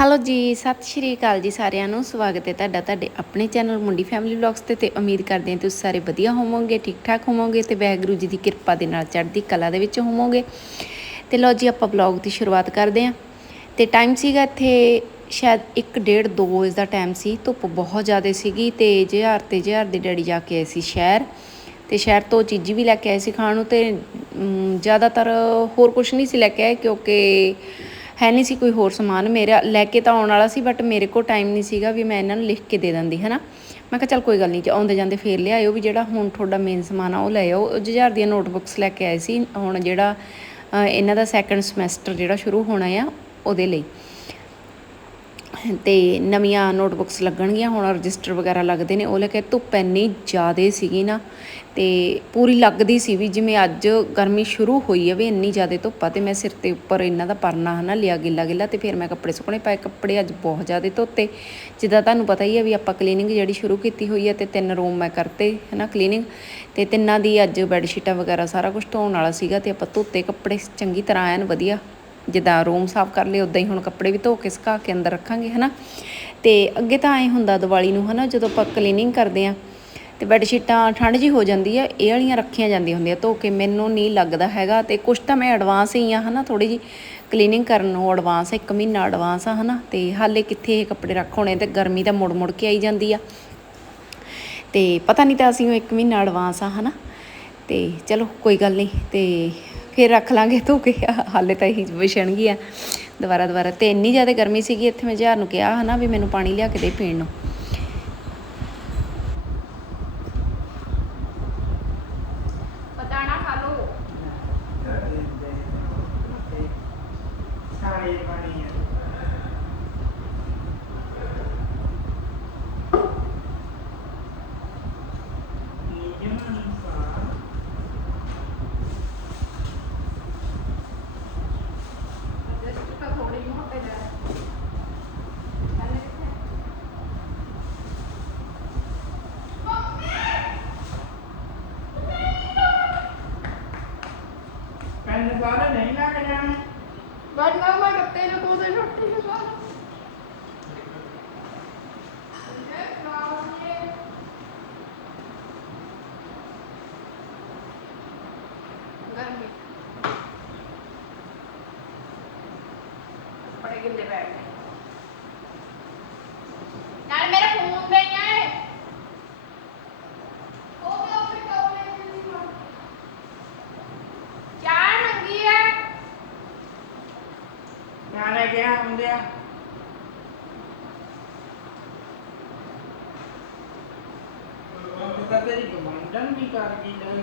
Hello ਜੀ, ਸਤਿ ਸ਼੍ਰੀ ਅਕਾਲ ਜੀ ਸਾਰਿਆਂ ਨੂੰ। ਸਵਾਗਤ ਹੈ ਤੁਹਾਡਾ ਤੁਹਾਡੇ ਆਪਣੇ ਚੈਨਲ ਮੁੰਡੀ ਫੈਮਿਲੀ ਵਲੌਗਸ ਤੇ ਤੇ ਉਮੀਦ ਕਰਦੇ ਹਾਂ ਤੁਸੀਂ ਸਾਰੇ ਵਧੀਆ ਹੋਵੋਗੇ ਠੀਕ ਠਾਕ ਹੋਵੋਗੇ ਤੇ ਵਾਹਿਗੁਰੂ ਜੀ ਦੀ ਕਿਰਪਾ ਦੇ ਨਾਲ ਚੜ੍ਹਦੀ ਕਲਾ ਦੇ ਵਿੱਚ ਹੋਵੋਗੇ। ਤੇ ਲਓ ਜੀ, ਆਪਾਂ ਵਲੌਗ ਦੀ ਸ਼ੁਰੂਆਤ ਕਰਦੇ ਹਾਂ। ਤੇ ਟਾਈਮ ਸੀਗਾ ਇੱਥੇ ਸ਼ਾਇਦ 1:30 2 ਵਜੇ ਦਾ ਟਾਈਮ ਸੀ, ਧੁੱਪ ਬਹੁਤ ਜ਼ਿਆਦਾ ਸੀਗੀ ਤੇ ਜਿਹਾਰ ਤੇ ਜਿਹਾਰ ਦੇ ਡੈਡੀ ਜਾ ਕੇ ਆਏ ਸੀ ਸ਼ਹਿਰ। ਤੇ ਸ਼ਹਿਰ ਤੋਂ ਚੀਜ਼ੀ ਵੀ ਲੈ ਕੇ ਆਏ ਸੀ ਖਾਣ ਨੂੰ ਤੇ ਜ਼ਿਆਦਾਤਰ ਹੋਰ ਕੁਝ ਨਹੀਂ ਸੀ ਲੈ ਕੇ ਆਏ ਕਿਉਂਕਿ ਹੈ ਨਹੀਂ ਸੀ ਕੋਈ ਹੋਰ ਸਮਾਨ। ਮੇਰਾ ਲੈ ਕੇ ਤਾਂ ਆਉਣ ਵਾਲਾ ਸੀ ਬਟ ਮੇਰੇ ਕੋਲ ਟਾਈਮ ਨਹੀਂ ਸੀਗਾ ਵੀ ਮੈਂ ਇਹਨਾਂ ਨੂੰ ਲਿਖ ਕੇ ਦੇ ਦਿੰਦੀ ਹੈ ਨਾ ਮੈਂ ਕਿਹਾ ਚੱਲ ਕੋਈ ਗੱਲ ਨਹੀਂ ਆਉਂਦੇ ਜਾਂਦੇ ਫੇਰ ਲਿਆਇਓ ਵੀ ਜਿਹੜਾ ਹੁਣ ਤੁਹਾਡਾ ਮੇਨ ਸਮਾਨ ਆ ਉਹ ਲੈ ਆਓ। ਜੁਝਾਰ ਦੀਆਂ ਨੋਟਬੁੱਕਸ ਲੈ ਕੇ ਆਏ ਸੀ, ਹੁਣ ਜਿਹੜਾ ਇਹਨਾਂ ਦਾ ਸੈਕੰਡ ਸਮੈਸਟਰ ਜਿਹੜਾ ਸ਼ੁਰੂ ਹੋਣਾ ਆ ਉਹਦੇ ਲਈ। ਤੇ ਨਵੀਆਂ ਨੋਟਬੁੱਕਸ ਲੱਗਣਗੀਆਂ, ਹੁਣ ਰਜਿਸਟਰ ਵਗੈਰਾ ਲੱਗਦੇ ਨੇ, ਉਹ ਲੈ ਕੇ ਧੁੱਪ ਇੰਨੀ ਜ਼ਿਆਦੇ ਸੀਗੀ ਨਾ ਤੇ ਪੂਰੀ ਲੱਗਦੀ ਸੀ ਵੀ ਜਿਵੇਂ ਅੱਜ ਗਰਮੀ ਸ਼ੁਰੂ ਹੋਈ ਹੈ ਵੀ ਇੰਨੀ ਜ਼ਿਆਦਾ ਧੁੱਪ ਆ ਤੇ ਮੈਂ ਸਿਰ ਤੇ ਉੱਪਰ ਇਹਨਾਂ ਦਾ ਪਰਨਾ ਹਨਾ ਲਿਆ ਗਿੱਲਾ ਗਿੱਲਾ ਤੇ ਫਿਰ ਮੈਂ ਕੱਪੜੇ ਸੁੱਕਣੇ ਪਾਏ, ਕੱਪੜੇ ਅੱਜ ਬਹੁਤ ਜ਼ਿਆਦਾ ਧੋਤੇ। ਜਿੱਦਾਂ ਤੁਹਾਨੂੰ ਪਤਾ ਹੀ ਹੈ ਵੀ ਆਪਾਂ ਕਲੀਨਿੰਗ ਜਿਹੜੀ ਸ਼ੁਰੂ ਕੀਤੀ ਹੋਈ ਹੈ ਤੇ ਤਿੰਨ ਰੂਮ ਮੈਂ ਕਰਤੇ ਹਨਾ ਕਲੀਨਿੰਗ ਤੇ ਤਿੰਨਾਂ ਦੀ ਅੱਜ ਬੈੱਡ ਸ਼ੀਟਾਂ ਵਗੈਰਾ ਸਾਰਾ ਕੁਝ ਧੋਣ ਵਾਲਾ ਸੀਗਾ ਤੇ ਆਪਾਂ ਧੋਤੇ ਕੱਪੜੇ ਚੰਗੀ ਤਰ੍ਹਾਂ ਐਨ ਵਧੀਆ। ਜਿੱਦਾਂ ਰੂਮ ਸਾਫ਼ ਕਰ ਲਏ ਉਦਾਂ ਹੀ ਹੁਣ ਕੱਪੜੇ ਵੀ ਧੋ ਕੇ ਸੁਕਾ ਕੇ ਅੰਦਰ ਰੱਖਾਂਗੇ ਹਨਾ। ਤੇ ਅੱਗੇ ਤਾਂ ਐ ਹੁੰਦਾ ਦੀਵਾਲੀ ਨੂੰ ਹਨਾ ਜਦੋਂ ਆਪਾਂ ਕਲੀਨਿੰਗ ਕਰਦੇ ਆ ਤੇ ਬੈੱਡ ਸ਼ੀਟਾਂ ਠੰਡ ਜੀ ਹੋ ਜਾਂਦੀ ਆ, ਇਹ ਵਾਲੀਆਂ ਰੱਖੀਆਂ ਜਾਂਦੀਆਂ ਹੁੰਦੀਆਂ, ਧੋ ਕੇ ਮੈਨੂੰ ਨਹੀਂ ਲੱਗਦਾ ਹੈਗਾ ਤੇ ਕੁਛ ਤਾਂ ਮੈਂ ਐਡਵਾਂਸ ਹੀ ਆ, ਹਨਾ ਥੋੜੀ ਜੀ ਕਲੀਨਿੰਗ ਕਰਨ ਨੂੰ ਐਡਵਾਂਸ ਇੱਕ ਮਹੀਨਾ ਐਡਵਾਂਸ ਆ, ਹਨਾ, ਤੇ ਹਾਲੇ ਕਿੱਥੇ ਇਹ ਕੱਪੜੇ ਰੱਖ ਹੋਣੇ ਤੇ ਗਰਮੀ ਤਾਂ ਮੁੜ ਮੁੜ ਕੇ ਆਈ ਜਾਂਦੀ ਆ। ਤੇ ਪਤਾ ਨਹੀਂ ਤਾਂ ਅਸੀਂ ਉਹ ਇੱਕ ਮਹੀਨਾ ਐਡਵਾਂਸ ਆ, ਹਨਾ, ਤੇ ਚਲੋ, ਕੋਈ ਗੱਲ ਨਹੀਂ, ਤੇ ਫਿਰ ਰੱਖ ਲਾਂਗੇ ਧੋ ਕੇ, ਹਾਲੇ ਤਾਂ ਇਹੀ ਵਿਛਣਗੀ ਆ, ਦੁਬਾਰਾ ਦੁਬਾਰਾ, ਤੇ ਇੰਨੀ ਜ਼ਿਆਦਾ ਗਰਮੀ ਸੀਗੀ, ਇੱਥੇ ਮੈਂ ਜਹਾਰ ਨੂੰ ਕਿਹਾ, ਹਨਾ, ਵੀ ਮੈਨੂੰ ਪਾਣੀ ਲਿਆ ਕੇ ਦੇ ਪੀਣ ਨੂੰ। ਬਾਤ ਗਰਮੀ ਬੜੇ ਗਿੱਲੇ ਬੈਠ ਗਏ ਨਾਲ ਮੇਰਾ ਫੋਨ ਦੇ ਆਏ ਉਹ ਵੀ ਆਪਣੇ ਕੋਲੇ ਨਹੀਂ ਮਾਰ ਚਾਹ ਮੰਗੀ ਹੈ ਮੈਂ ਲੈ ਗਿਆ ਹੁੰਦਿਆ। ਉਹ ਤਾਂ ਤੇਰੀ ਗਮੰਡਨ ਵੀ ਕਰ ਗਈ ਲੈ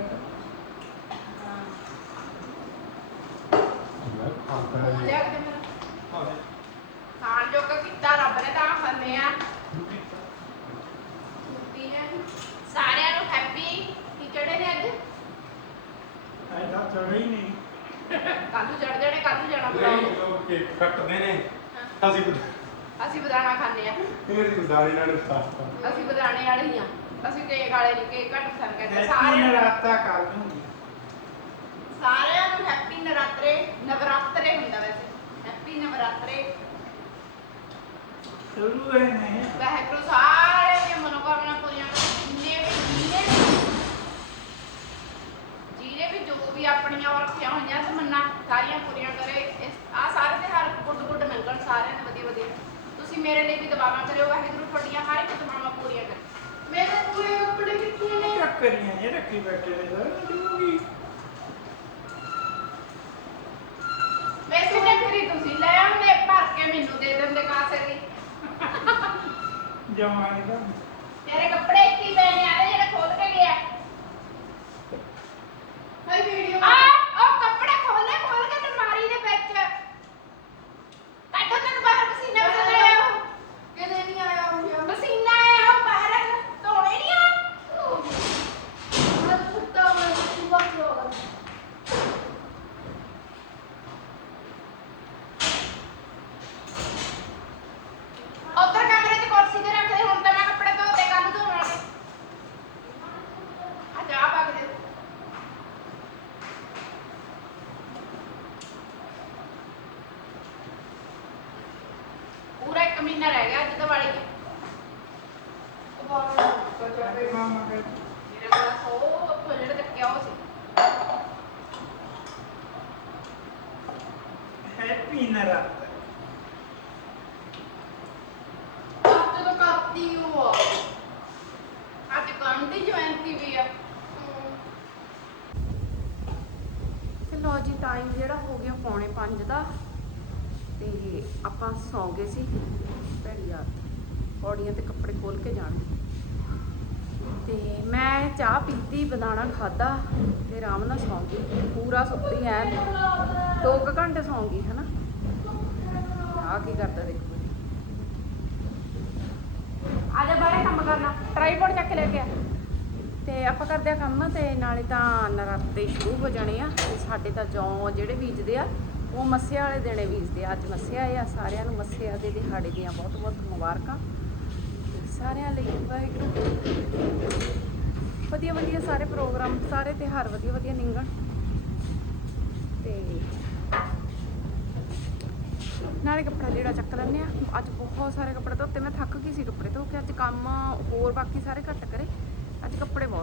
ਲਿਆ ਕੇ ਮੇਰਾ ਖਾਣ ਜੋਗਾ ਕੀਤਾ ਰੱਬ ਨੇ ਤਾਂ ਖਾਂਦੇ ਆ। ਛੁੱਟੀ ਹੈ ਸਾਰਿਆਂ ਨੂੰ ਹੈਪੀ ਕੀ ਚੜੇ ਨੇ ਅੱਜ? ਐਸਾ ਚੜੀ ਨਹੀਂ ਕੱਲ ਨੂੰ ਚੜ ਜਾਣੇ ਕੱਲ ਨੂੰ ਜਾਣਾ ਬੁਲਾਓ ਓਕੇ ਕੱਟਦੇ ਨੇ ਅਸੀਂ ਅਸੀਂ ਬਦਾਣਾ ਖਾਂਦੇ ਆ। ਇਹਦੀ ਦਾੜੀ ਨਾਲ ਸਾਫ਼ ਅਸੀਂ ਬਦਾਣੇ ਵਾਲੇ ਹੀ ਆ। ਅਸੀਂ ਕੇਕ ਵਾਲੇ ਨਹੀਂ ਕੇਕ ਘੱਟ ਪਸੰਦ ਕਰਦੇ। ਹੈਪੀ ਸਾਰਿਆਂ ਨੂੰ ਨਰਾਤਾ ਕਰ ਦੂੰਗੀ ਸਾਰਿਆਂ ਨੂੰ ਹੈਪੀ ਨਵਰਾਤਰੇ ਨਵਰਾਤਰੇ ਹੁੰਦਾ ਵੈਸੇ। ਹੈਪੀ ਨਵਰਾਤਰੇ। ਸ਼ੁਰੂ ਹੋਏ ਨੇ। ਵਾਹਿਗੁਰੂ ਸਾਰਿਆਂ ਦੀਆਂ ਮਨੋਕਾਮਨਾ ਪੂਰੀਆਂ ਕਰੇ ਜਿੰਨੇ ਵੀ ਜਿਹਨੇ ਵੀ ਜਿਹਨੇ ਵੀ ਆਪਣੀਆਂ ਉਹ ਰੱਖੀਆਂ ਹੋਈਆਂ ਤਮੰਨਾ ਸਾਰੀਆਂ ਪੂਰੀਆਂ ਕਰੇ। ਆ ਸਾਰੇ ਤੇ ਹਰ ਗੁੱਡ ਗੁੱਡ ਮਿਲਣ ਸਾਰਿਆਂ ਨੂੰ ਵਧੀਆ ਵਧੀਆ। ਤੁਸੀਂ ਮੇਰੇ ਲਈ ਵੀ ਦੁਆਵਾਂ ਕਰਿਓ ਵਾਹਿਗੁਰੂ ਤੁਹਾਡੀਆਂ ਹਰ ਇੱਕ ਤਮੰਨਾ ਪੂਰੀਆਂ ਕਰੇ। ਮੇਰੇ ਪੂਰੇ ਕੱਪੜੇ ਕਿੱਥੇ ਨੇ? ਚੱਕਰੀਆਂ ਇਹ ਰੱਖੀ ਬੈਠੇ ਨੇ ਸਰ ਦੂੰਗੀ ਵੈਸੇ ਚੱਕਰੀ ਤੁਸੀਂ ਲੈ ਆਉਂਦੇ ਭਰ ਕੇ ਮੈਨੂੰ ਦੇ ਦਿੰਦੇ ਕਾਸੇ ਦੀ? ਜਮਾਨੇ ਦਾ ਤੇਰੇ ਕੱਪੜੇ ਇੱਥੇ ਹੀ ਪਏ ਨੇ ਆਲੇ ਜਿਹੜਾ ਖੋਲ ਕੇ ਗਿਆ ਹਾਈ ਵੀਡੀਓ ਆ ਉਹ ਕੱਪੜੇ ਖੋਲੇ ਖੋਲ ਕੇ ਤੇ ਮਾਰੀ ਦੇ ਵਿੱਚ ਕੱਢੋ ਤੈਨੂੰ ਬਾਹਰ ਪਸੀਨਾ ਪਸੀਨਾ ਆਇਆ ਉਹ ਕਿਤੇ ਨਹੀਂ ਆਇਆ ਉਹ ਪਸੀਨਾ ਆਇਆ ਉਹ ਬਾਹਰ ਧੋਣੇ ਨਹੀਂ ਆ ਮੈਂ ਸੁੱਤਾ ਮੈਂ ਸੁਬਹ ਸੋ ਉੱਧਰ ਕਮਰੇ 'ਚ ਕੁਰਸੀ ਤੇ ਰੱਖ ਦੇ ਹੁਣ ਤਾਂ ਮੈਂ ਕੱਪੜੇ ਧੋਤੇ ਕੱਲ ਧੋਵਾਂਗੇ ਮਹੀਨਾ ਰਹਿ ਗਿਆ ਅੱਜ ਤਾਂ ਵਾਲੀ ਚਾਹੇ ਮਾਮਾ ਕਰ ਮੇਰੇ ਕੋਲ ਸੋ ਉੱਥੋਂ ਜਿਹੜੇ ਚੱਕਿਆ ਉਹ ਸੀ ਹੈਪੀ ਨਰਾਤ ਅੱਜ ਤਾਂ ਕਰਤੀ ਉਹ ਆ ਅੱਜ ਗਾਂਧੀ ਜਯੰਤੀ ਵੀ ਆ ਤੇ ਲੋ ਜੀ ਟਾਈਮ ਜਿਹੜਾ ਹੋ ਗਿਆ ਪੌਣੇ 5 ਦਾ, ਤੇ ਆਪਾਂ ਸੌਂ ਗਏ ਸੀ। ਭੈੜੀ ਰਾਤ ਪੌੜੀਆਂ ਤੇ ਕੱਪੜੇ ਖੋਲ ਕੇ ਜਾਣੇ। ਤੇ ਮੈਂ ਚਾਹ ਪੀਤੀ, ਬਦਾਨਾ ਖਾਦਾ ਤੇ ਆਰਾਮ ਨਾਲ ਸੌਂ ਗਈ। ਪੂਰਾ ਸੁੱਤੀ ਐ। ਦੋ ਕੁ ਘੰਟੇ ਸੌਂ ਗਈ, ਹਨਾ? ਆ ਕੀ ਕਰਦਾ ਦੇਖੋ। ਆ ਜਾ ਬਾਰੇ ਕੰਮ ਕਰਨਾ। ਟਰਾਈਪੋਡ ਚੱਕ ਲੈ ਕੇ ਆ। ਆਪਾਂ ਕਰਦੇ ਆ ਕੰਮ ਤੇ ਨਾਲੇ ਤਾਂ ਨਰਾਤੇ ਸ਼ੁਰੂ ਹੋ ਜਾਣੇ ਆ ਸਾਡੇ ਤਾਂ ਜੌਂ ਜਿਹੜੇ ਬੀਜਦੇ ਆ, ਉਹ ਮੱਸਿਆ ਵਾਲੇ ਦਿਨੇ ਬੀਜਦੇ ਆ। ਅੱਜ ਮੱਸਿਆ ਆ, ਸਾਰਿਆਂ ਨੂੰ ਮੱਸਿਆ ਦੇ ਦਿਹਾੜੇ ਦੀਆਂ ਬਹੁਤ ਬਹੁਤ ਮੁਬਾਰਕਾਂ ਸਾਰਿਆਂ ਲਈ ਵਾਹਿਗੁਰੂ। ਵਧੀਆ ਵਧੀਆ ਸਾਰੇ ਪ੍ਰੋਗਰਾਮ, ਸਾਰੇ ਤਿਉਹਾਰ ਵਧੀਆ ਵਧੀਆ ਨਿੰਗਣ। ਤੇ ਨਾਲੇ ਕੱਪੜਾ ਜਿਹੜਾ ਚੱਕ ਲੈਂਦੇ ਆ। ਅੱਜ ਬਹੁਤ ਸਾਰੇ ਕੱਪੜੇ ਧੋਤੇ, ਮੈਂ ਥੱਕ ਗਈ ਸੀ ਕੱਪੜੇ ਧੋ ਕੇ, ਅੱਜ ਕੰਮ ਹੋਰ ਬਾਕੀ ਸਾਰੇ ਘੱਟ ਕਰੇ।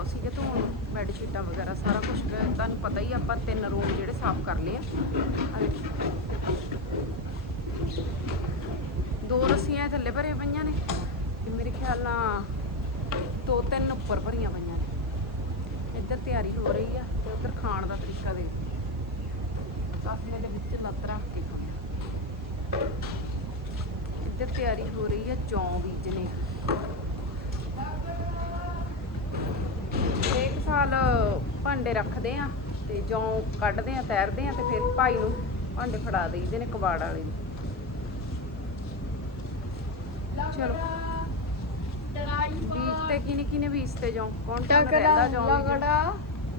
ਅੱਜ ਸੀਗੇ ਧੋਣ ਨੂੰ ਬੈੱਡ ਸ਼ੀਟਾਂ ਵਗੈਰਾ ਸਾਰਾ ਕੁਝ ਤੁਹਾਨੂੰ ਪਤਾ ਹੀ ਆਪਾਂ ਤਿੰਨ ਰੂਮ ਜਿਹੜੇ ਸਾਫ਼ ਕਰ ਲਏ ਆ। ਦੋ ਰੱਸੀਆਂ ਥੱਲੇ ਭਰੇ ਪਈਆਂ ਨੇ ਮੇਰੇ ਖਿਆਲ ਨਾਲ ਦੋ ਤਿੰਨ ਉੱਪਰ ਭਰੀਆਂ ਪਈਆਂ ਨੇ। ਇੱਧਰ ਤਿਆਰੀ ਹੋ ਰਹੀ ਆ ਤੇ ਉੱਧਰ ਖਾਣ ਦਾ ਤਰੀਕਾ ਦੇ ਸਾਫਨੇ ਦੇ ਵਿੱਚ ਲੱਤ ਰੱਖ ਕੇ ਖਾਣਾ। ਇੱਧਰ ਤਿਆਰੀ ਹੋ ਰਹੀ ਹੈ ਚੌਂ ਬੀਜਣੇ। ਇੱਕ ਸਾਲ ਭਾਂਡੇ ਰੱਖਦੇ ਆ ਤੇ ਜੌਂ ਕੱਢਦੇ ਆ ਤੈਰਦੇ ਆ ਤੇ ਫਿਰ ਭਾਈ ਨੂੰ ਭਾਂਡੇ ਫੜਾ ਦੇਈਦੇ ਨੇ ਕਬਾੜ ਵਾਲੇ ਨੂੰ। ਚਲੋ। ਬੀਜ ਤੇ ਕਿਨੇ ਕਿਨੇ ਬੀਜ ਤੇ ਜੌਂ? ਕੌਣ ਕੌਣ ਰਹਿੰਦਾ ਜੌਂ ਬੀਜਣ?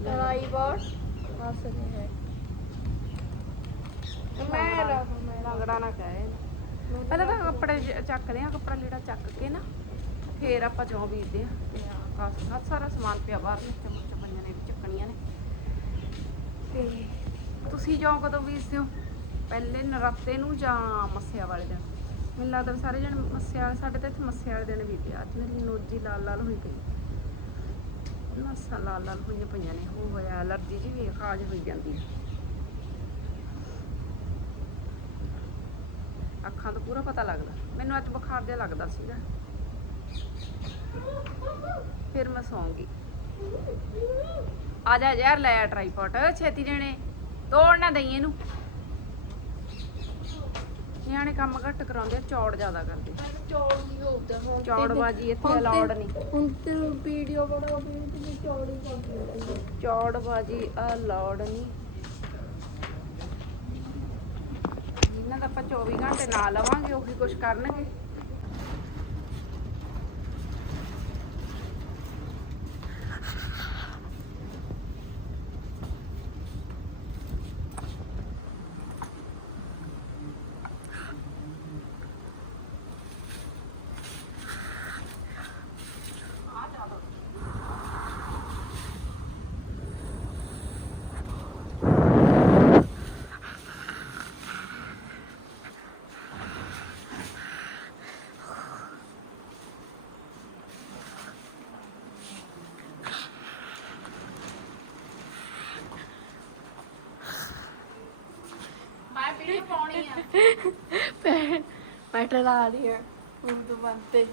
ਲੜਾਈ ਬਸ ਬਸ ਹੈ। ਮੈਂ ਲੰਗੜਾ ਨਾ ਕਹੇ। ਪਹਿਲਾਂ ਤਾਂ ਕੱਪੜੇ ਚੱਕਦੇ ਆ ਕੱਪੜਾ ਲੀੜਾ ਚੱਕ ਕੇ ਨਾ ਫੇਰ ਆਪਾਂ ਜੌਂ ਬੀਜਦੇ ਆ। ਤੇ ਸਾਰਾ ਸਮਾਨ ਪਿਆ ਬਾਹਰ ਨੇ ਚਮਚ। ਪਈਆਂ ਨੇ ਚੱਕਣੀਆਂ ਨੇ। ਤੇ ਤੁਸੀਂ ਜੌਂ ਕਦੋਂ ਬੀਜਦੇ ਹੋ ਪਹਿਲੇ ਨਰਾਤੇ ਨੂੰ ਜਾਂ ਮੱਸਿਆ ਵਾਲੇ ਦਿਨ? ਮੈਨੂੰ ਲੱਗਦਾ ਸਾਰੇ ਜਣ ਮੱਸਿਆ, ਸਾਡੇ ਤਾਂ ਇੱਥੇ ਮੱਸਿਆ ਵਾਲੇ ਦਿਨ ਬੀਜਦੇ ਅੱਜ ਮੇਰੀ ਨੋਜੀ ਲਾਲ ਲਾਲ ਹੋਈ ਪਈ। ਨਸਾਂ ਲਾਲ ਲਾਲ ਹੋਈਆਂ ਪਈਆਂ ਨੇ। ਉਹ ਹੋਇਆ ਅਲਰਜੀ ਜੀ ਵੀ ਖਾਜ ਹੋਈ ਜਾਂਦੀ ਹੈ ਅੱਖਾਂ ਤੋਂ ਪੂਰਾ ਪਤਾ ਲੱਗਦਾ। ਮੈਨੂੰ ਅੱਜ ਬੁਖਾਰ ਜਿਹਾ ਲੱਗਦਾ ਸੀਗਾ। ਫਿਰ ਮੈਂ ਸੌਂਗੀ ਆ ਜਾ ਯਾਰ ਲੈ ਆ ਟ੍ਰਾਈਪੋਡ ਛੇਤੀ ਦੇਣੇ। ਤੋੜ ਨਾ ਦਈ ਇਹਨੂੰ। ਨਿਆਣੇ ਕੰਮ ਘੱਟ ਕਰਾਉਂਦੇ ਚੌੜ ਜ਼ਿਆਦਾ ਕਰਦੇ। ਚੌੜ ਨਹੀਂ ਹੁੰਦਾ ਹੁਣ ਚੌੜਬਾਜੀ ਇੱਥੇ ਅਲਾਉਡ ਨਹੀਂ। ਹੁਣ ਤੇ ਵੀਡੀਓ ਬਣਾਉਂਦੀ ਤੇ ਚੌੜੀ ਕਰਦੀ ਚੌੜਬਾਜੀ ਅਲਾਉਡ ਨਹੀਂ। ਇਹਨਾਂ ਦਾ ਆਪਾਂ 24 ਘੰਟੇ ਨਾ ਲਵਾਂਗੇ ਉਹੀ ਕੁਝ ਕਰਨਗੇ। ਪਾਉਣੀ ਆ ਲਾ ਰਹੀ ਹੈ। ਹੁਣ ਤੋਂ ਬੰਤੇ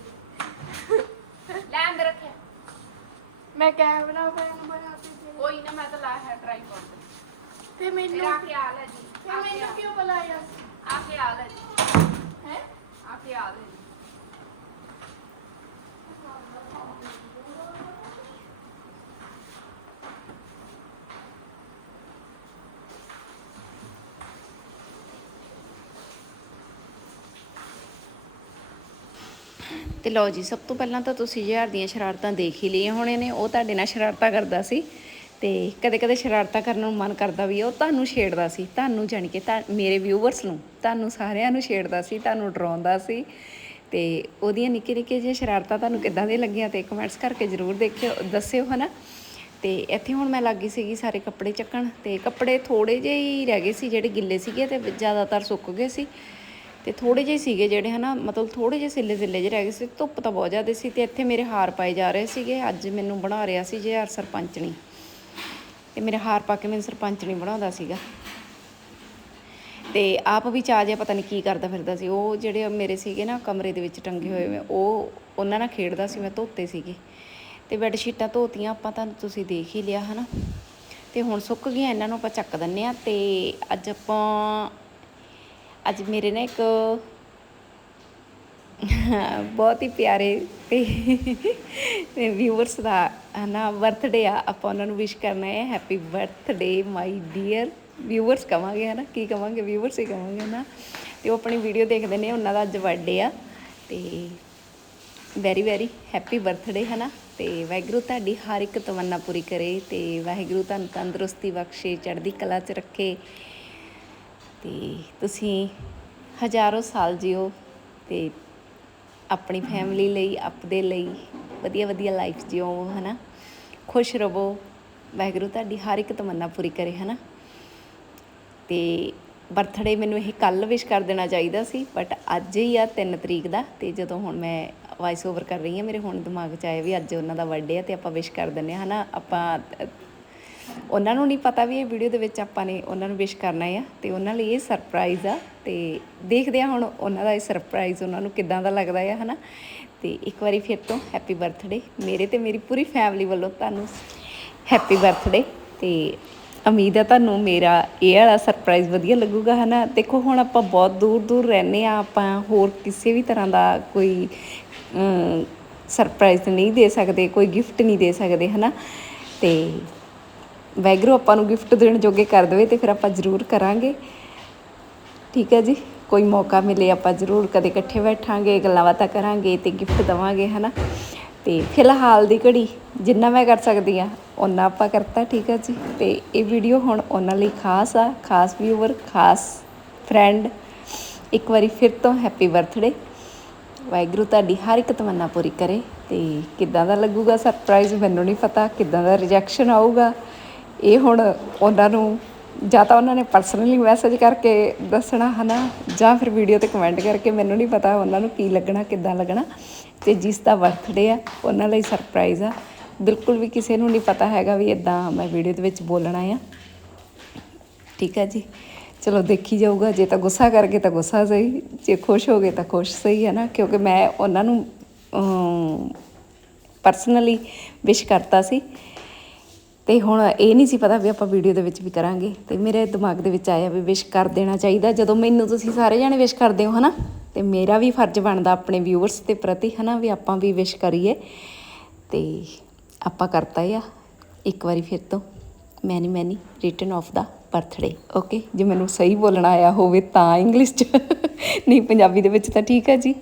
ਲੈ ਅੰਦਰ ਰੱਖਿਆ। ਮੈਂ ਕੈਮਰਾ ਫੈਨ ਬਣਾਤੀ ਸੀ ਕੋਈ ਨਾ ਮੈਂ ਤਾਂ ਲਾਇਆ ਹੈ ਟ੍ਰਾਈਪੋਡ ਤੇ ਮੈਨੂੰ ਮੇਰਾ ਖਿਆਲ ਹੈ ਜੀ। ਤੇ ਮੈਨੂੰ ਕਿਉਂ ਬੁਲਾਇਆ ਆ ਖਿਆਲ ਹੈ ਜੀ। ਹੈ? ਆ ਖਿਆਲ ਹੈ ਜੀ। ਤੇ ਲਓ ਜੀ, ਸਭ ਤੋਂ ਪਹਿਲਾਂ ਤਾਂ ਤੁਸੀਂ ਜ਼ਹਿਰ ਦੀਆਂ ਸ਼ਰਾਰਤਾਂ ਦੇਖ ਹੀ ਲਈਆਂ ਹੋਣੇ ਨੇ, ਉਹ ਤੁਹਾਡੇ ਨਾਲ ਸ਼ਰਾਰਤਾਂ ਕਰਦਾ ਸੀ ਤੇ ਕਦੇ ਕਦੇ ਸ਼ਰਾਰਤਾਂ ਕਰਨ ਨੂੰ ਮਨ ਕਰਦਾ ਵੀ ਉਹ ਤੁਹਾਨੂੰ ਛੇੜਦਾ ਸੀ, ਤੁਹਾਨੂੰ ਜਾਣੀ ਕਿ ਮੇਰੇ ਵਿਊਵਰਸ ਨੂੰ, ਤੁਹਾਨੂੰ ਸਾਰਿਆਂ ਨੂੰ ਛੇੜਦਾ ਸੀ, ਤੁਹਾਨੂੰ ਡਰਾਉਂਦਾ ਸੀ ਤੇ ਉਹਦੀਆਂ ਨਿੱਕੇ ਨਿੱਕੇ ਜਿਹੀਆਂ ਸ਼ਰਾਰਤਾਂ ਤੁਹਾਨੂੰ ਕਿੱਦਾਂ ਦੀਆਂ ਲੱਗੀਆਂ ਤੇ ਕਮੈਂਟਸ ਕਰਕੇ ਜ਼ਰੂਰ ਦੇਖਿਓ, ਦੱਸਿਓ ਹਨਾ। ਤੇ ਇੱਥੇ ਹੁਣ ਮੈਂ ਲੱਗੀ ਸੀਗੀ ਸਾਰੇ ਕੱਪੜੇ ਚੱਕਣ ਤੇ ਕੱਪੜੇ ਥੋੜੇ ਜਿਹੇ ਹੀ ਰਹਿ ਗਏ ਸੀ, ਜਿਹੜੇ ਗਿੱਲੇ ਸੀਗੇ ਤੇ ਜ਼ਿਆਦਾਤਰ ਸੁੱਕ ਗਏ ਸੀ। ਤੇ ਥੋੜੇ ਜਿਹੇ ਸੀਗੇ ਜਿਹੜੇ ਹਨਾ, ਮਤਲਬ ਥੋੜੇ ਜਿਹੇ ਸਿੱਲੇ ਸਿੱਲੇ ਜਿਹੇ ਰਹਿ ਗਏ ਸੀ, ਧੁੱਪ ਤਾਂ ਬਹੁਤ ਜ਼ਿਆਦਾ ਸੀ ਤੇ ਇੱਥੇ ਮੇਰੇ ਹਾਰ ਪਾਏ ਜਾ ਰਹੇ ਸੀਗੇ, ਅੱਜ ਮੈਨੂੰ ਬਣਾ ਰਿਹਾ ਸੀ ਜੇ ਸਰਪੰਚਣੀ ਤੇ ਮੇਰੇ ਹਾਰ ਪਾ ਕੇ ਮੈਨੂੰ ਸਰਪੰਚਣੀ ਬਣਾਉਂਦਾ ਸੀਗਾ। ਤੇ ਆਪ ਵੀ ਚਾਹ ਜਿਹਾ ਪਤਾ ਨਹੀਂ ਕੀ ਕਰਦਾ ਫਿਰਦਾ ਸੀ, ਉਹ ਜਿਹੜੇ ਮੇਰੇ ਸੀਗੇ ਨਾ ਕਮਰੇ ਦੇ ਵਿੱਚ ਟੰਗੇ ਹੋਏ ਵੇ ਉਹ ਉਹਨਾਂ ਨਾਲ ਖੇਡਦਾ ਸੀ, ਮੈਂ ਧੋਤੇ ਸੀਗੇ। ਤੇ ਬੈੱਡ ਸ਼ੀਟਾਂ ਧੋਤੀਆਂ, ਆਪਾਂ ਤਾਂ ਤੁਸੀਂ ਦੇਖ ਹੀ ਲਿਆ ਹਨਾ। ਤੇ ਹੁਣ ਸੁੱਕ ਗਈਆਂ, ਇਹਨਾਂ ਨੂੰ ਆਪਾਂ ਚੱਕ ਦਿੰਨੇ ਆ ਤੇ ਅੱਜ ਆਪਾਂ ਅੱਜ ਮੇਰੇ ਨਾ ਇੱਕ ਬਹੁਤ ਹੀ ਪਿਆਰੇ ਤੇ ਵਿਊਅਰਸ ਦਾ ਹਨਾ ਬਰਥਡੇ ਆ, ਆਪਾਂ ਉਹਨਾਂ ਨੂੰ ਵਿਸ਼ ਕਰਨਾ ਹੈ happy birthday my dear viewers ਕਵਾਂਗੇ ਹਨਾ, ਕੀ ਕਵਾਂਗੇ ਵਿਊਅਰਸ ਹੀ ਕਵਾਂਗੇ ਨਾ ਤੇ ਉਹ ਆਪਣੀ ਵੀਡੀਓ ਦੇਖਦੇ ਨੇ, ਉਹਨਾਂ ਦਾ ਅੱਜ ਬਰਥਡੇ ਆ, ਤੇ ਵੈਰੀ ਵੈਰੀ ਹੈਪੀ ਬਰਥਡੇ ਹਨਾ, ਤੇ ਵਾਹਿਗੁਰੂ ਤੁਹਾਡੀ ਹਰ ਇੱਕ ਤਮੰਨਾ ਪੂਰੀ ਕਰੇ, ਤੇ ਵਾਹਿਗੁਰੂ ਤੁਹਾਨੂੰ ਤੰਦਰੁਸਤੀ ਬਖਸ਼ੇ, ਚੜ੍ਹਦੀ ਕਲਾ 'ਚ ਰੱਖੇ ਤੇ ਤੁਸੀਂ ਹਜ਼ਾਰੋਂ ਸਾਲ ਜਿਓ ਤੇ ਆਪਣੀ ਫੈਮਿਲੀ ਲਈ, ਆਪਦੇ ਲਈ ਵਧੀਆ ਵਧੀਆ ਲਾਈਫ ਜਿਓ, ਹਨਾ? ਖੁਸ਼ ਰਹੋ ਵਾਹਿਗੁਰੂ ਤੁਹਾਡੀ ਹਰ ਇੱਕ ਤਮੰਨਾ ਪੂਰੀ ਕਰੇ, ਹਨਾ? ਤੇ ਬਰਥਡੇ ਮੈਨੂੰ ਇਹ ਕੱਲ ਵਿਸ਼ ਕਰ ਦੇਣਾ ਚਾਹੀਦਾ ਸੀ ਬਟ ਅੱਜ ਹੀ ਆ 3 ਤਰੀਕ ਦਾ ਤੇ ਜਦੋਂ ਹੁਣ ਮੈਂ ਵਾਇਸ ਓਵਰ ਕਰ ਰਹੀ ਹਾਂ, ਮੇਰੇ ਹੁਣ ਦਿਮਾਗ 'ਚ ਆਇਆ ਵੀ ਅੱਜ ਉਹਨਾਂ ਦਾ ਬਰਥਡੇ ਆ ਤੇ ਆਪਾਂ ਵਿਸ਼ ਕਰ ਦਿੰਨੇ ਆ ਹਨਾ? ਆਪਾਂ ਉਹਨਾਂ ਨੂੰ ਨਹੀਂ ਪਤਾ ਵੀ ਇਹ ਵੀਡੀਓ ਦੇ ਵਿੱਚ ਆਪਾਂ ਨੇ ਉਹਨਾਂ ਨੂੰ ਵਿਸ਼ ਕਰਨਾ ਆ, ਤੇ ਉਹਨਾਂ ਲਈ ਇਹ ਸਰਪ੍ਰਾਈਜ਼ ਆ, ਤੇ ਦੇਖਦੇ ਆ ਹੁਣ ਉਹਨਾਂ ਦਾ ਇਹ ਸਰਪ੍ਰਾਈਜ਼ ਉਹਨਾਂ ਨੂੰ ਕਿੱਦਾਂ ਦਾ ਲੱਗਦਾ ਆ, ਹਨਾ? ਤੇ ਇੱਕ ਵਾਰੀ ਫਿਰ ਤੋਂ ਹੈਪੀ ਬਰਥਡੇ ਮੇਰੇ ਤੇ ਮੇਰੀ ਪੂਰੀ ਫੈਮਿਲੀ ਵੱਲੋਂ ਤੁਹਾਨੂੰ ਹੈਪੀ ਬਰਥਡੇ ਤੇ ਉਮੀਦ ਹੈ ਤੁਹਾਨੂੰ ਮੇਰਾ ਇਹ ਵਾਲਾ ਸਰਪ੍ਰਾਈਜ਼ ਵਧੀਆ ਲੱਗੂਗਾ, ਹਨਾ? ਦੇਖੋ ਹੁਣ ਆਪਾਂ ਬਹੁਤ ਦੂਰ ਦੂਰ ਰਹਿੰਦੇ ਆ ਆਪਾਂ ਹੋਰ ਕਿਸੇ ਵੀ ਤਰ੍ਹਾਂ ਦਾ ਕੋਈ ਸਰਪ੍ਰਾਈਜ਼ ਨਹੀਂ ਦੇ ਸਕਦੇ, ਕੋਈ ਗਿਫਟ ਨਹੀਂ ਦੇ ਸਕਦੇ, ਹਨਾ? ਤੇ ਵੈਗਰੂ ਆਪਾਂ ਨੂੰ ਗਿਫਟ ਦੇਣ ਜੋਗੇ ਕਰ ਦੇਵੇ ਤੇ ਫਿਰ ਆਪਾਂ ਜ਼ਰੂਰ ਕਰਾਂਗੇ। ਠੀਕ ਹੈ ਜੀ? ਕੋਈ ਮੌਕਾ ਮਿਲੇ ਆਪਾਂ ਜ਼ਰੂਰ ਕਦੇ ਇਕੱਠੇ ਬੈਠਾਂਗੇ, ਗੱਲਾਂ ਬਾਤਾਂ ਕਰਾਂਗੇ ਤੇ ਗਿਫਟ ਦਵਾਂਗੇ, ਹਨਾ? ਤੇ ਫਿਲਹਾਲ ਦੀ ਘੜੀ ਜਿੰਨਾ ਮੈਂ ਕਰ ਸਕਦੀ ਆ ਉਹਨਾਂ ਆਪਾਂ ਕਰਤਾ, ਠੀਕ ਹੈ ਜੀ? ਤੇ ਇਹ ਵੀਡੀਓ ਹੁਣ ਉਹਨਾਂ ਲਈ ਖਾਸ ਆ, ਖਾਸ ਵਿਊਵਰ ਖਾਸ ਫਰੈਂਡ ਇੱਕ ਵਾਰੀ ਫਿਰ ਤੋਂ ਹੈਪੀ ਬਰਥਡੇ ਵਾਹਿਗੁਰੂ ਤੁਹਾਡੀ ਹਰ ਇੱਕ ਤਮੰਨਾ ਪੂਰੀ ਕਰੇ ਤੇ ਕਿੱਦਾਂ ਦਾ ਲੱਗੂਗਾ ਸਰਪ੍ਰਾਈਜ਼ ਮੈਨੂੰ ਨਹੀਂ ਪਤਾ, ਕਿੱਦਾਂ ਦਾ ਰਿਜੈਕਸ਼ਨ ਆਊਗਾ। ਇਹ ਹੁਣ ਉਹਨਾਂ ਨੂੰ ਜਾਂ ਤਾਂ ਉਹਨਾਂ ਨੇ ਪਰਸਨਲੀ ਮੈਸੇਜ ਕਰਕੇ ਦੱਸਣਾ ਹਨਾ, ਜਾਂ ਫਿਰ ਵੀਡੀਓ ਤੇ ਕਮੈਂਟ ਕਰਕੇ ਮੈਨੂੰ ਨਹੀਂ ਪਤਾ ਉਹਨਾਂ ਨੂੰ ਕੀ ਲੱਗਣਾ, ਕਿੱਦਾਂ ਲੱਗਣਾ ਤੇ ਜਿਸ ਦਾ ਬਰਥਡੇ ਆ, ਉਹਨਾਂ ਲਈ ਸਰਪ੍ਰਾਈਜ਼ ਆ। ਬਿਲਕੁਲ ਵੀ ਕਿਸੇ ਨੂੰ ਨਹੀਂ ਪਤਾ ਹੈਗਾ ਵੀ ਇਦਾਂ ਮੈਂ ਵੀਡੀਓ ਦੇ ਵਿੱਚ ਬੋਲਣਾ ਆ। ਠੀਕ ਹੈ ਜੀ? ਚਲੋ ਦੇਖੀ ਜਾਊਗਾ, ਜੇ ਤਾਂ ਗੁੱਸਾ ਕਰਕੇ ਤਾਂ ਗੁੱਸਾ ਸਹੀ, ਜੇ ਖੁਸ਼ ਹੋ ਗਏ ਤਾਂ ਖੁਸ਼ ਸਹੀ ਹੈ ਨਾ, ਕਿਉਂਕਿ ਮੈਂ ਉਹਨਾਂ ਨੂੰ ਪਰਸਨਲੀ ਵਿਸ਼ ਕਰਤਾ ਸੀ। ਤੇ ਹੁਣ ਇਹ ਨਹੀਂ ਸੀ ਪਤਾ ਵੀ ਆਪਾਂ ਵੀਡੀਓ ਦੇ ਵਿੱਚ ਵੀ ਕਰਾਂਗੇ। ਤੇ ਮੇਰੇ ਦਿਮਾਗ ਦੇ ਵਿੱਚ ਆਇਆ ਵੀ ਵਿਸ਼ ਕਰ ਦੇਣਾ ਚਾਹੀਦਾ। ਜਦੋਂ ਮੈਨੂੰ ਤੁਸੀਂ ਸਾਰੇ ਜਾਣੇ ਵਿਸ਼ ਕਰਦੇ ਹੋ, ਹਨਾ? ਤੇ ਮੇਰਾ ਵੀ ਫਰਜ਼ ਬਣਦਾ ਆਪਣੇ ਵਿਊਅਰਸ ਦੇ ਪ੍ਰਤੀ, ਹਨਾ? ਵੀ ਆਪਾਂ ਵੀ ਵਿਸ਼ ਕਰੀਏ। ਤੇ ਆਪਾਂ ਕਰਤਾ ਆ। ਇੱਕ ਵਾਰੀ ਫਿਰ ਤੋਂ many many return of the birthday okay ਜੇ ਮੈਨੂੰ ਸਹੀ ਬੋਲਣਾ ਆਇਆ ਹੋਵੇ ਤਾਂ ਇੰਗਲਿਸ਼ 'ਚ। ਨਹੀਂ, ਪੰਜਾਬੀ ਦੇ ਵਿੱਚ ਤਾਂ ਠੀਕ ਹੈ ਜੀ।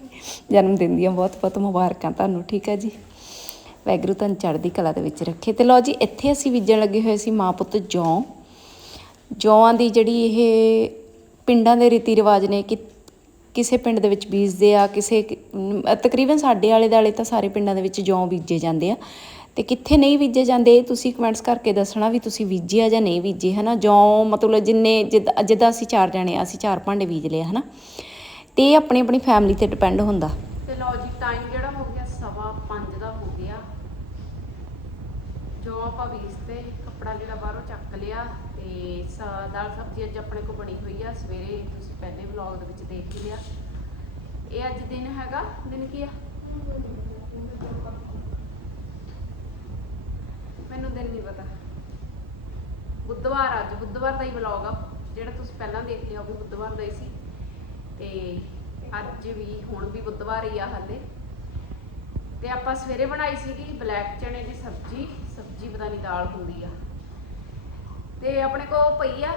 ਜਨਮ ਦਿਨ ਦੀਆਂ ਬਹੁਤ ਬਹੁਤ ਮੁਬਾਰਕਾਂ ਤੁਹਾਨੂੰ, ਠੀਕ ਹੈ ਜੀ? ਵੈਗਰੂ ਤੁਹਾਨੂੰ ਚੜ੍ਹਦੀ ਕਲਾ ਦੇ ਵਿੱਚ ਰੱਖੇ। ਤੇ ਲਓ ਜੀ, ਇੱਥੇ ਅਸੀਂ ਬੀਜਣ ਲੱਗੇ ਹੋਏ ਸੀ ਮਾਂ ਪੁੱਤ ਜੌਂ। ਜੌਆਂ ਦੀ ਜਿਹੜੀ ਇਹ ਪਿੰਡਾਂ ਦੇ ਰੀਤੀ ਰਿਵਾਜ ਨੇ ਕਿ ਕਿਸੇ ਪਿੰਡ ਦੇ ਵਿੱਚ ਬੀਜਦੇ ਆ, ਕਿਸੇ ਤਕਰੀਬਨ ਸਾਡੇ ਆਲੇ ਦੁਆਲੇ ਤਾਂ ਸਾਰੇ ਪਿੰਡਾਂ ਦੇ ਵਿੱਚ ਜੌਂ ਬੀਜੇ ਜਾਂਦੇ ਆ। ਤੇ ਕਿੱਥੇ ਨਹੀਂ ਬੀਜੇ ਜਾਂਦੇ, ਤੁਸੀਂ ਕਮੈਂਟਸ ਕਰਕੇ ਦੱਸਣਾ ਵੀ ਤੁਸੀਂ ਬੀਜਿਆ ਜਾਂ ਨਹੀਂ ਬੀਜੇ, ਹਨਾ? ਜੌਂ ਮਤਲਬ ਜਿੰਨੇ, ਜਿੱਦਾਂ ਜਿੱਦਾਂ ਅਸੀਂ ਚਾਰ ਜਣੇ ਆ, ਅਸੀਂ ਚਾਰ ਭਾਂਡੇ ਬੀਜ ਲਏ ਹਨਾ? ਤੇ ਇਹ ਆਪਣੀ ਆਪਣੀ ਫੈਮਿਲੀ ਤੇ ਡਿਪੈਂਡ ਹੁੰਦਾ। ਤੇ ਲਓ ਜੀ ਟਾਈਮ ਜਿਹੜਾ ਹੋ ਗਿਆ ਸਵਾ 5 ਦਾ ਹੋ ਗਿਆ ਜੋ ਆਪਾਂ ਬੀਜਤੇ ਕੱਪੜਾ ਜਿਹੜਾ ਬਾਹਰੋਂ ਚੱਕ ਲਿਆ ਤੇ ਸ- ਦਾਲ ਸਬਜ਼ੀ ਅੱਜ ਆਪਣੇ ਕੋ ਬਣੀ ਹੋਈ ਆ। ਸਵੇਰੇ ਤੁਸੀਂ ਪਹਿਲੇ ਵਲੌਗ ਦੇ ਵਿੱਚ ਦੇਖ ਹੀ ਲਿਆ। ਇਹ ਅੱਜ ਦਿਨ ਹੈਗਾ, ਦਿਨ ਕੀ ਆ? ਮੈਨੂੰ ਦਿਨ ਨਹੀਂ ਪਤਾ। ਬੁੱਧਵਾਰ ਅੱਜ, ਬੁੱਧਵਾਰ ਦਾ ਹੀ ਵਲੌਗ ਆ। ਜਿਹੜਾ ਤੁਸੀਂ ਪਹਿਲਾਂ ਦੇਖ ਲਿਆ, ਉਹ ਵੀ ਬੁੱਧਵਾਰ ਦਾ ਹੀ ਸੀ। ਤੇ ਅੱਜ ਵੀ, ਹੁਣ ਵੀ ਬੁੱਧਵਾਰ ਹੀ ਆ ਹਾਲੇ। ਤੇ ਆਪਾਂ ਸਵੇਰੇ ਬਣਾਈ ਸੀਗੀ ਬਲੈਕ ਚਣੇ ਦੀ ਸਬਜ਼ੀ। ਸਬਜ਼ੀ ਪਤਾ ਨਹੀਂ ਦਾਲ ਹੁੰਦੀ ਆ। ਤੇ ਆਪਣੇ ਕੋਲ ਪਈ ਆ।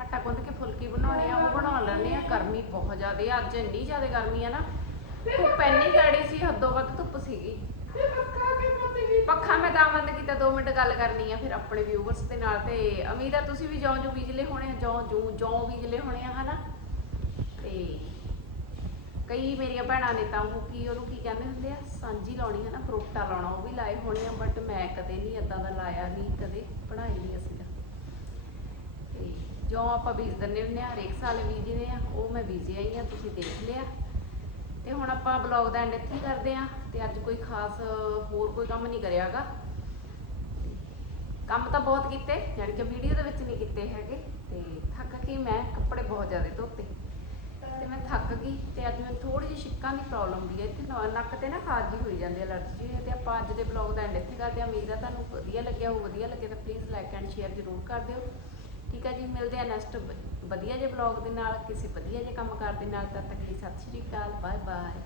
ਆਟਾ ਗੁੰਨ ਕੇ ਫੁਲਕੀ ਬਣਾਉਣੇ ਆ, ਉਹ ਬਣਾ ਲੈਣੇ ਆ। ਗਰਮੀ ਬਹੁਤ ਜ਼ਿਆਦੇ ਆ, ਅੱਜ ਇੰਨੀ ਜ਼ਿਆਦਾ ਗਰਮੀ ਆ ਨਾ। ਧੁੱਪ ਇੰਨੀ ਗਾੜੀ ਸੀ, ਹੱਦੋਂ ਵੱਧ ਧੁੱਪ ਸੀਗੀ। ਪੱਖਾ ਮੈਂ ਤਾਂ ਬੰਦ ਕੀਤਾ 2 ਮਿੰਟ ਗੱਲ ਕਰਨੀ ਆ ਫਿਰ ਆਪਣੇ ਵਿਊਵਰਸ ਦੇ ਨਾਲ ਤੇ ਉਮੀਦ ਆ ਤੁਸੀਂ ਵੀ ਜੌਂ ਜੂ ਬੀਜਲੇ ਹੋਣੇ ਆ ਜੌਂ ਜੂ ਜੌਂ ਬੀਜਲੇ ਹੋਣੇ ਆ, ਹਨਾ? ਤੇ ਕਈ ਮੇਰੀਆਂ ਭੈਣਾਂ ਨੇ ਤਾਂ ਉਹ ਕੀ, ਉਹਨੂੰ ਕੀ ਕਹਿੰਦੇ ਹੁੰਦੇ ਆ? ਸਾਂਝੀ ਲਾਉਣੀ ਹੈ ਨਾ, ਫਰੋਟਾ ਲਾਉਣਾ, ਉਹ ਵੀ ਲਾਏ ਹੋਣੇ ਆ ਬਟ ਮੈਂ ਕਦੇ ਨਹੀਂ ਇਦਾਂ ਦਾ ਲਾਇਆ ਨਹੀਂ ਕਦੇ ਬਣਾਈ ਨਹੀਂ ਅਸੀਂ ਤਾਂ। ਤੇ ਜੋ ਆਪਾਂ ਬੀਜ ਦਿੰਦੇ ਹੁੰਦੇ ਆ, ਹਰੇਕ ਸਾਲ ਬੀਜਦੇ ਆ, ਉਹ ਮੈਂ ਬੀਜੇ ਆਈ ਆ, ਤੁਸੀਂ ਦੇਖ ਲਿਆ। ਤੇ ਹੁਣ ਆਪਾਂ ਬਲੌਗ ਦਾ ਐਂਡ ਇੱਥੇ ਕਰਦੇ ਆ, ਤੇ ਅੱਜ ਕੋਈ ਖਾਸ ਹੋਰ ਕੋਈ ਕੰਮ ਨਹੀਂ ਕਰਿਆਗਾ। ਕੰਮ ਤਾਂ ਬਹੁਤ ਕੀਤੇ, ਯਾਨੀ ਕਿ ਵੀਡੀਓ ਦੇ ਵਿੱਚ ਨਹੀਂ ਕੀਤੇ ਹੈਗੇ, ਤੇ ਥੱਕ ਕੇ ਮੈਂ ਕੱਪੜੇ ਬਹੁਤ ਜ਼ਿਆਦਾ ਧੋਤੇ। ਤੇ ਮੈਂ ਥੱਕ ਗਈ ਤੇ ਅੱਜ ਮੈਨੂੰ ਥੋੜੀ ਜਿਹੀ ਛਿੱਕਾਂ ਦੀ ਪ੍ਰੋਬਲਮ ਵੀ ਹੈ ਤੇ ਨ- ਨੱਕ ਤੇ ਨਾ ਖਾਜ ਜਿਹੀ ਹੋਈ ਜਾਂਦੀ ਹੈ ਅਲਰਜੀ ਜਿਹੀ ਹੈ ਤੇ ਆਪਾਂ ਅੱਜ ਦੇ ਬਲੌਗ ਦਾ ਐਂਡ ਇੱਥੇ ਕਰਦੇ ਹਾਂ। ਉਮੀਦ ਆ ਤੁਹਾਨੂੰ ਵਧੀਆ ਲੱਗਿਆ ਹੋ ਵਧੀਆ ਲੱਗੇ ਤਾਂ ਪਲੀਜ਼ ਲਾਈਕ ਐਂਡ ਸ਼ੇਅਰ ਜ਼ਰੂਰ ਕਰ ਦਿਓ। ਠੀਕ ਹੈ ਜੀ, ਮਿਲਦੇ ਆ ਨੈਕਸਟ ਵਧੀਆ ਜਿਹੇ ਬਲੌਗ ਦੇ ਨਾਲ, ਕਿਸੇ ਵਧੀਆ ਜਿਹੇ ਕੰਮ ਕਰ ਦੇ ਨਾਲ, ਤਦ ਤੱਕ ਲਈ ਸਤਿ ਸ਼੍ਰੀ ਅਕਾਲ ਬਾਏ ਬਾਏ